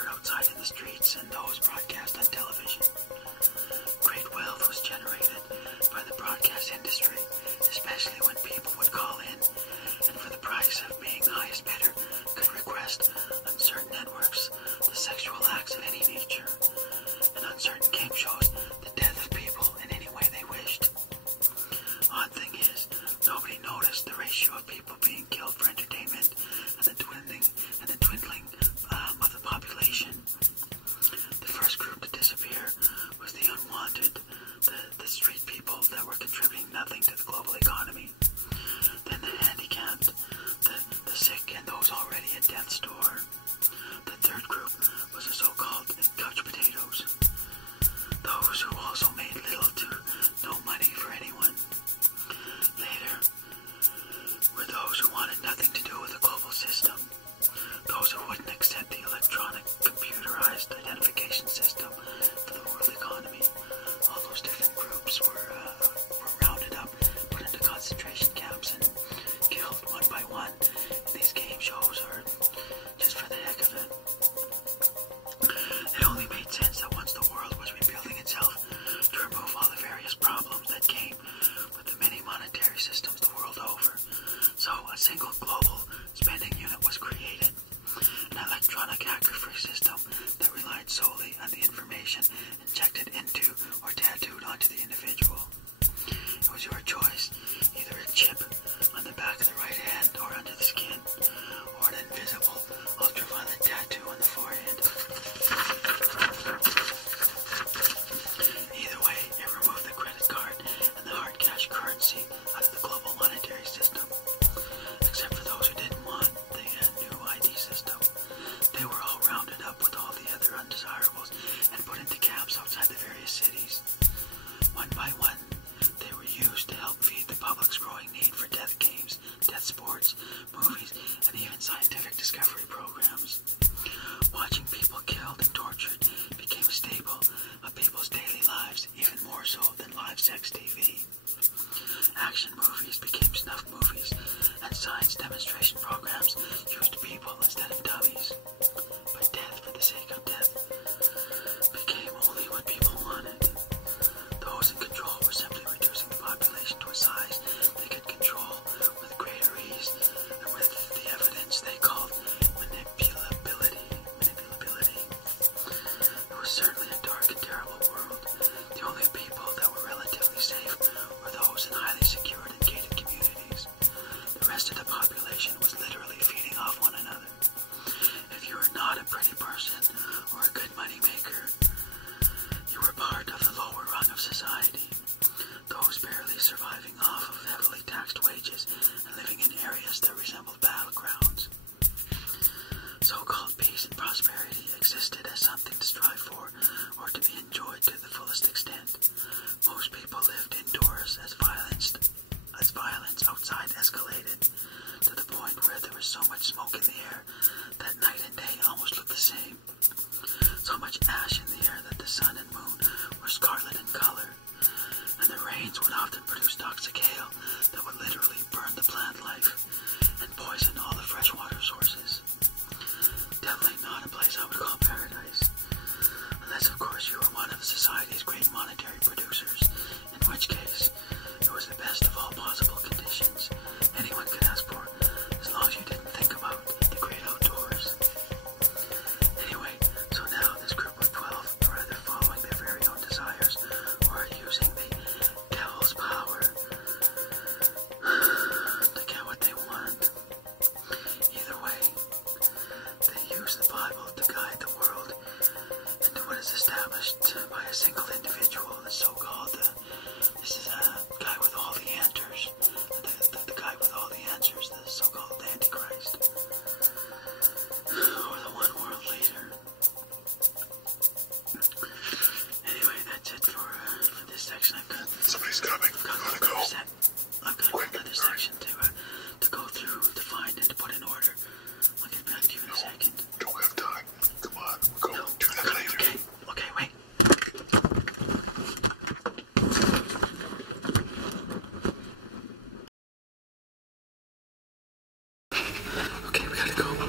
heard outside in the streets and those broadcast on television. Great wealth was generated by the broadcast industry, especially when people would call in and for the price of being the highest bidder could request on certain networks the sexual acts of any nature, and on certain game shows the death of people in any way they wished. Odd thing is, nobody noticed the ratio of people being killed for entertainment and the dwindling of the population. The first group to disappear was the unwanted, the street people that were contributing nothing to the global economy. Then the handicapped, the sick, and those already at death's door. The third group was the so-called couch potatoes, those who also made little to no money for anyone. Later were those who wanted nothing to do with the global system, those who wouldn't accept the electronic, computerized identification system for the world economy. All those different groups were rounded up, put into concentration camps, and killed one by one. These game shows are just for the heck of it. It only made sense that once the world was rebuilding itself to remove all the various problems that came with the many monetary systems the world over. So a single global spending unit was created, an electronic hacker-free system that relied solely on the information injected into or tattooed onto the individual. It was your choice, either a chip on the back of the right hand or under the skin, or an invisible ultraviolet tattoo on the forehead. Either way, it removed the credit card and the hard cash currency out of the global monetary system. Except for those who didn't want the new ID system. They were all rounded up with all the other undesirables and put into camps outside the various cities. One by one, they were used to help feed the public's growing need for death games, death sports, movies, and even scientific discovery programs. Watching people killed and tortured became a staple of people's daily lives, even more so than live sex TV. Action movies became snuff movies, and science demonstration programs used people instead of dummies. But death for the sake of death became only what people wanted. Those in control were simply reducing the population to a size they could control with greater ease, and with the evidence they called manipulability. It was certainly a dark and terrible world. The only people that were relatively safe were those in highly secured and gated communities. The rest of the population was literally feeding off one another. If you were not a pretty person or a good money maker, you were part of the lower rung of society, those barely surviving off of heavily taxed wages and living in areas that resembled battlegrounds. So-called peace and prosperity existed as something to strive for or to be enjoyed to the fullest extent. Most people lived indoors as violence outside escalated to the point where there was so much smoke in the air that night and day almost looked the same. So much ash in the air that the sun and moon were scarlet in color, and the rains would often produce toxic hail that would literally burn the plant life and poison all the freshwater sources. Definitely not a place I would call paradise, unless of course you were one of society's great monetary producers, in which case it was the best of all possible conditions anyone could ask for, as long as you didn't think about the great outdoors. Anyway, so now this group of 12 are either following their very own desires or are using the devil's power to get what they want. Either way, they use the Bible to guide the world into what is established by a single individual, the so-called, this is a guy with all the answers, the guy with all the answers, the so-called Antichrist, or the one world leader. Anyway, that's it for this section. Somebody's coming. I've got another section to go through, to find, and to put in order. I'll get back to you in a second. Don't have time. Come on, we'll go do that later. Okay, wait. Okay, we gotta go.